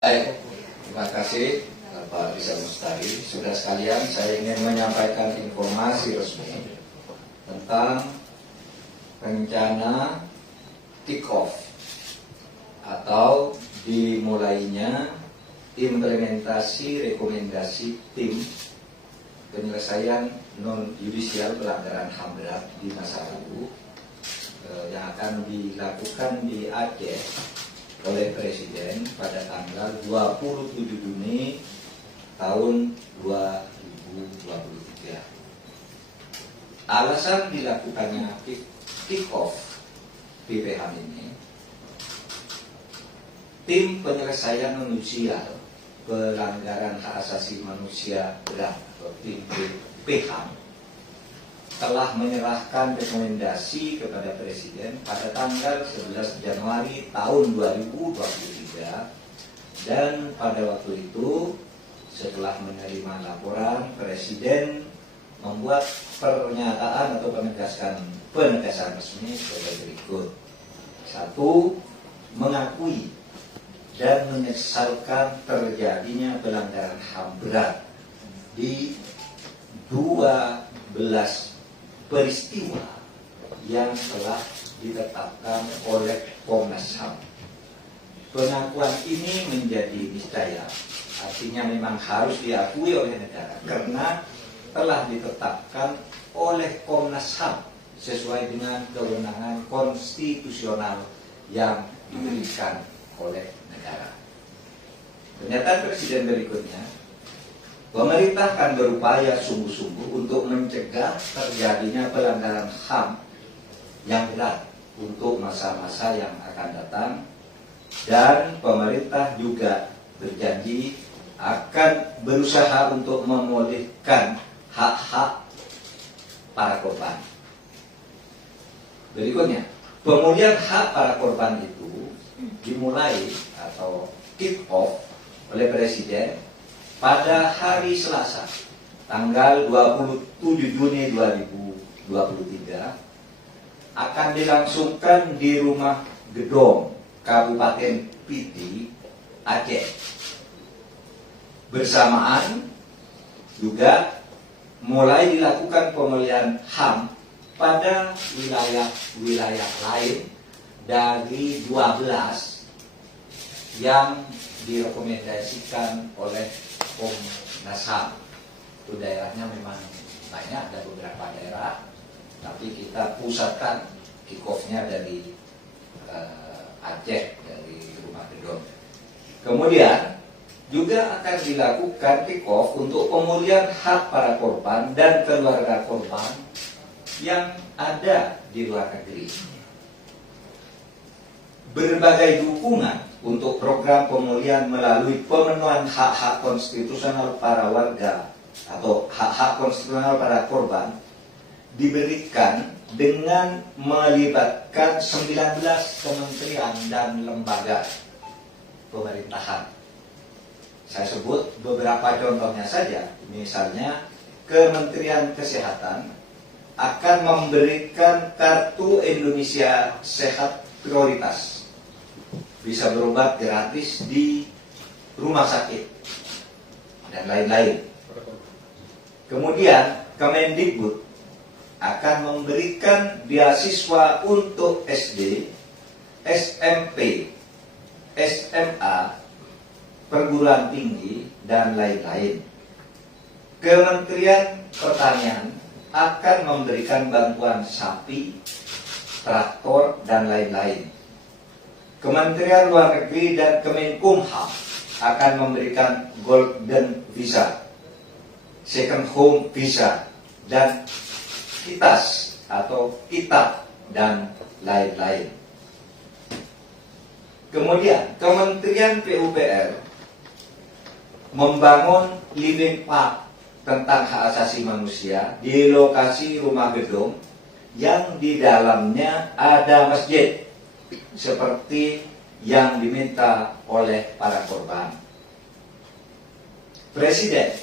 Baik, terima kasih Pak Rizal Mustari. Sudah sekalian, saya ingin menyampaikan informasi resmi tentang rencana kick-off atau dimulainya implementasi rekomendasi tim penyelesaian non-yudisial pelanggaran HAM berat di masa lalu yang akan dilakukan di Aceh oleh Presiden pada tanggal 27 Juni tahun 2023. Alasan dilakukannya kick-off PPHAM ini, tim penyelesaian non-yudisial pelanggaran hak asasi manusia berat atau tim PPHAM telah menyerahkan rekomendasi kepada Presiden pada tanggal 11 Januari tahun 2023, dan pada waktu itu setelah menerima laporan, Presiden membuat pernyataan atau penegasan resmi sebagai berikut. 1. Mengakui dan menyesalkan terjadinya pelanggaran HAM berat di 12 peristiwa yang telah ditetapkan oleh Komnas HAM. Pengakuan ini menjadi niscaya, artinya memang harus diakui oleh negara karena telah ditetapkan oleh Komnas HAM sesuai dengan kewenangan konstitusional yang diberikan oleh negara. Pernyataan Presiden berikutnya, pemerintah akan berupaya sungguh-sungguh untuk mencegah terjadinya pelanggaran HAM yang berat untuk masa-masa yang akan datang, dan pemerintah juga berjanji akan berusaha untuk memulihkan hak-hak para korban. Berikutnya, pemulihan hak para korban itu dimulai atau kick off oleh Presiden pada hari Selasa, tanggal 27 Juni 2023, akan dilangsungkan di Rumah Gedong, Kabupaten Piti, Aceh. Bersamaan juga mulai dilakukan pemulihan HAM pada wilayah-wilayah lain dari 12 yang direkomendasikan oleh Komnas HAM. Itu daerahnya memang banyak, ada beberapa daerah, tapi kita pusatkan kick-off-nya dari Aceh, dari Rumah Gedong. Kemudian juga akan dilakukan kick-off untuk pemulihan hak para korban dan keluarga korban yang ada di luar negeri. Berbagai dukungan untuk program pemulihan melalui pemenuhan hak-hak konstitusional para warga atau hak-hak konstitusional para korban diberikan dengan melibatkan 19 kementerian dan lembaga pemerintahan. Saya sebut beberapa contohnya saja. Misalnya, Kementerian Kesehatan akan memberikan kartu Indonesia Sehat prioritas, bisa berobat gratis di rumah sakit, dan lain-lain. Kemudian Kemendikbud akan memberikan beasiswa untuk SD, SMP, SMA, perguruan tinggi, dan lain-lain. Kementerian Pertanian akan memberikan bantuan sapi, traktor, dan lain-lain. Kementerian Luar Negeri dan Kemenkumham akan memberikan Golden Visa, Second Home Visa, dan KITAS atau kitab, dan lain-lain. Kemudian Kementerian PUPR membangun living park tentang hak asasi manusia di lokasi Rumah Gedong yang di dalamnya ada masjid seperti yang diminta oleh para korban. Presiden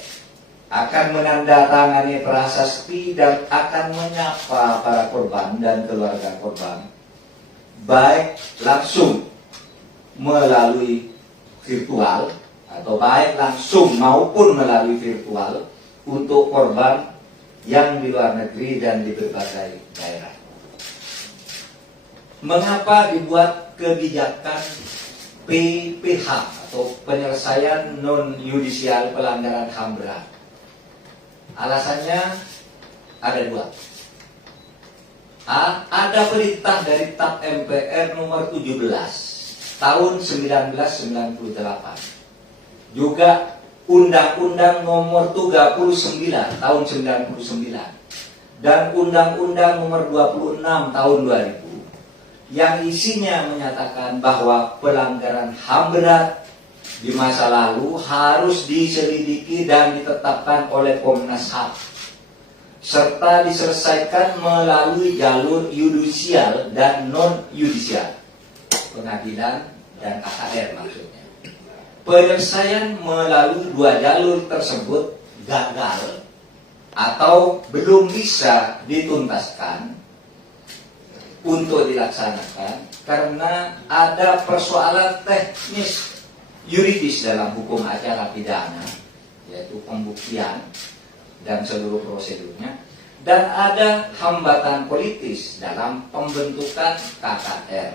akan menandatangani prasasti dan akan menyapa para korban dan keluarga korban, baik langsung melalui virtual atau baik langsung maupun melalui virtual untuk korban yang di luar negeri dan di berbagai daerah. Mengapa dibuat kebijakan PPH atau penyelesaian non-yudisial pelanggaran HAM berat? Alasannya ada dua. Ada perintah dari TAP MPR nomor 17 tahun 1998. Juga Undang-Undang nomor 39 tahun 99 dan Undang-Undang nomor 26 tahun 2000 yang isinya menyatakan bahwa pelanggaran HAM berat di masa lalu harus diselidiki dan ditetapkan oleh Komnas HAM serta diselesaikan melalui jalur yudisial dan non-yudisial, pengadilan dan KKR maksudnya. Penyelesaian melalui dua jalur tersebut gagal atau belum bisa dituntaskan untuk dilaksanakan karena ada persoalan teknis yuridis dalam hukum acara pidana, yaitu pembuktian dan seluruh prosedurnya, dan ada hambatan politis dalam pembentukan KKR.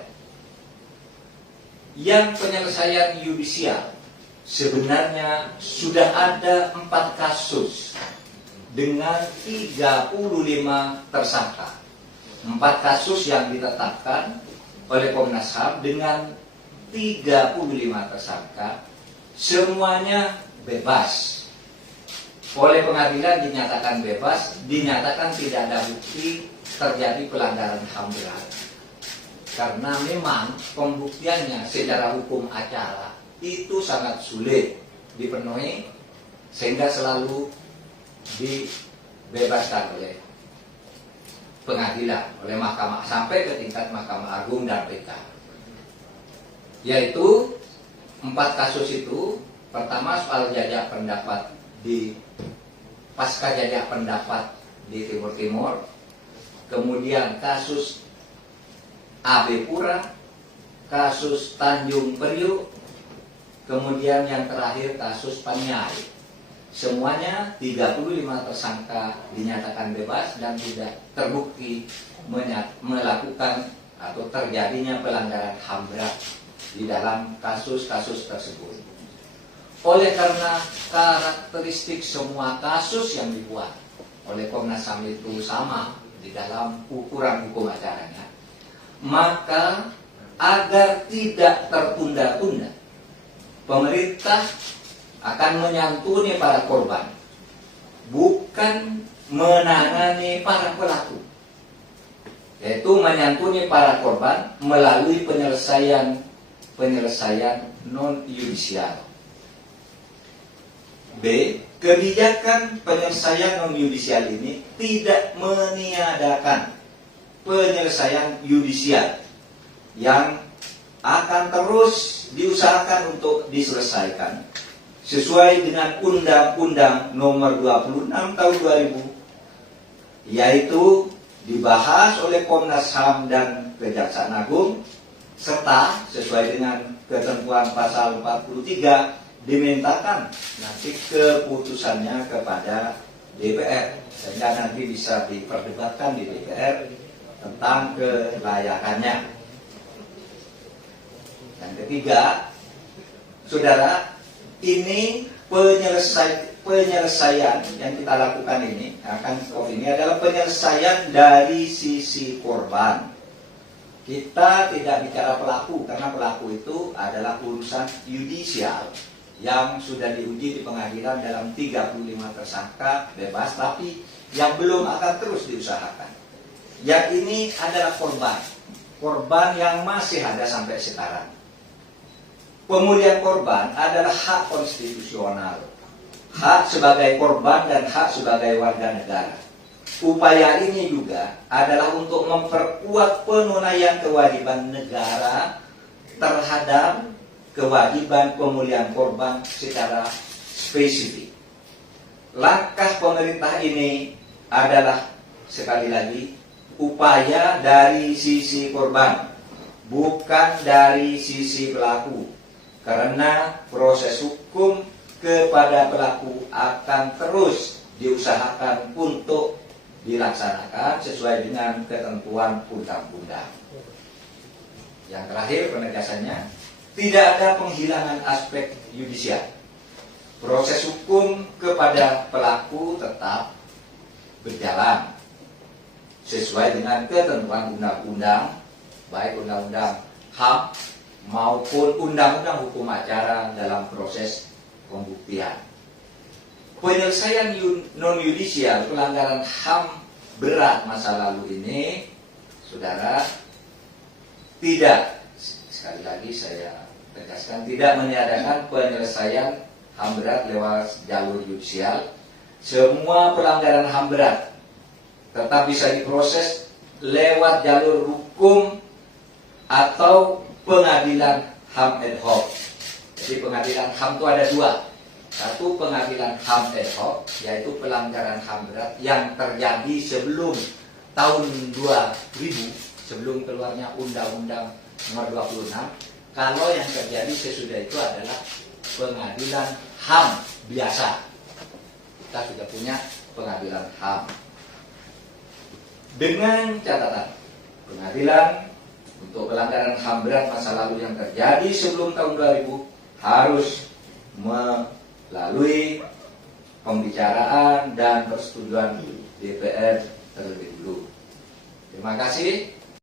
Yang penyelesaian yudisial sebenarnya sudah ada 4 kasus dengan 35 tersangka. 4 kasus yang ditetapkan oleh Komnas HAM dengan 35 tersangka, semuanya bebas. Oleh pengadilan dinyatakan bebas, dinyatakan tidak ada bukti terjadi pelanggaran HAM berat. Karena memang pembuktiannya secara hukum acara itu sangat sulit dipenuhi, sehingga selalu dibebaskan oleh pengadilan, oleh mahkamah sampai ke tingkat Mahkamah Agung dan PK. Yaitu 4 kasus itu, pertama soal jajak pendapat di pasca jajak pendapat di Timur Timur, kemudian kasus AB Pura, kasus Tanjung Priuk, kemudian yang terakhir kasus Paniai. Semuanya 35 tersangka dinyatakan bebas dan tidak terbukti melakukan atau terjadinya pelanggaran HAM berat di dalam kasus-kasus tersebut. Oleh karena karakteristik semua kasus yang dibuat oleh Komnas HAM itu sama di dalam ukuran hukum acaranya, maka agar tidak tertunda-tunda, pemerintah akan menyantuni para korban, bukan menangani para pelaku, yaitu menyantuni para korban melalui penyelesaian non-yudisial. B. Kebijakan penyelesaian non-yudisial ini tidak meniadakan penyelesaian yudisial yang akan terus diusahakan untuk diselesaikan sesuai dengan Undang-Undang nomor 26 tahun 2000, yaitu dibahas oleh Komnas HAM dan Kejaksaan Agung, serta sesuai dengan ketentuan pasal 43 dimintakan nanti keputusannya kepada DPR, sehingga nanti bisa diperdebatkan di DPR tentang kelayakannya. Yang ketiga, saudara, ini penyelesaian yang kita lakukan ini adalah penyelesaian dari sisi korban. Kita tidak bicara pelaku, karena pelaku itu adalah urusan yudisial yang sudah diuji di pengadilan dalam 35 tersangka bebas, tapi yang belum akan terus diusahakan. Yang ini adalah korban yang masih ada sampai sekarang. Pemulihan korban adalah hak konstitusional, hak sebagai korban dan hak sebagai warga negara. Upaya ini juga adalah untuk memperkuat penunaian kewajiban negara terhadap kewajiban pemulihan korban secara spesifik. Langkah pemerintah ini adalah, sekali lagi, upaya dari sisi korban, bukan dari sisi pelaku. karena proses hukum kepada pelaku akan terus diusahakan untuk dilaksanakan sesuai dengan ketentuan undang-undang. Yang terakhir, penegasannya, tidak ada penghilangan aspek yudisial. Proses hukum kepada pelaku tetap berjalan sesuai dengan ketentuan undang-undang, baik undang-undang HAM maupun undang-undang hukum acara dalam proses pembuktian. Penyelesaian non-yudisial pelanggaran HAM berat masa lalu ini, saudara, tidak, sekali lagi saya tegaskan, tidak meniadakan penyelesaian HAM berat lewat jalur yudisial. Semua pelanggaran HAM berat tetap bisa diproses lewat jalur hukum atau pengadilan HAM ad hoc. Jadi pengadilan HAM itu ada dua. Satu, pengadilan HAM ad hoc, yaitu pelanggaran HAM berat yang terjadi sebelum tahun 2000, sebelum keluarnya Undang-Undang Nomor 26. Kalau yang terjadi sesudah itu adalah pengadilan HAM biasa. Kita sudah punya pengadilan HAM. Dengan catatan, pengadilan untuk pelanggaran HAM berat masa lalu yang terjadi sebelum tahun 2000 harus melalui pembicaraan dan persetujuan DPR terlebih dulu. Terima kasih.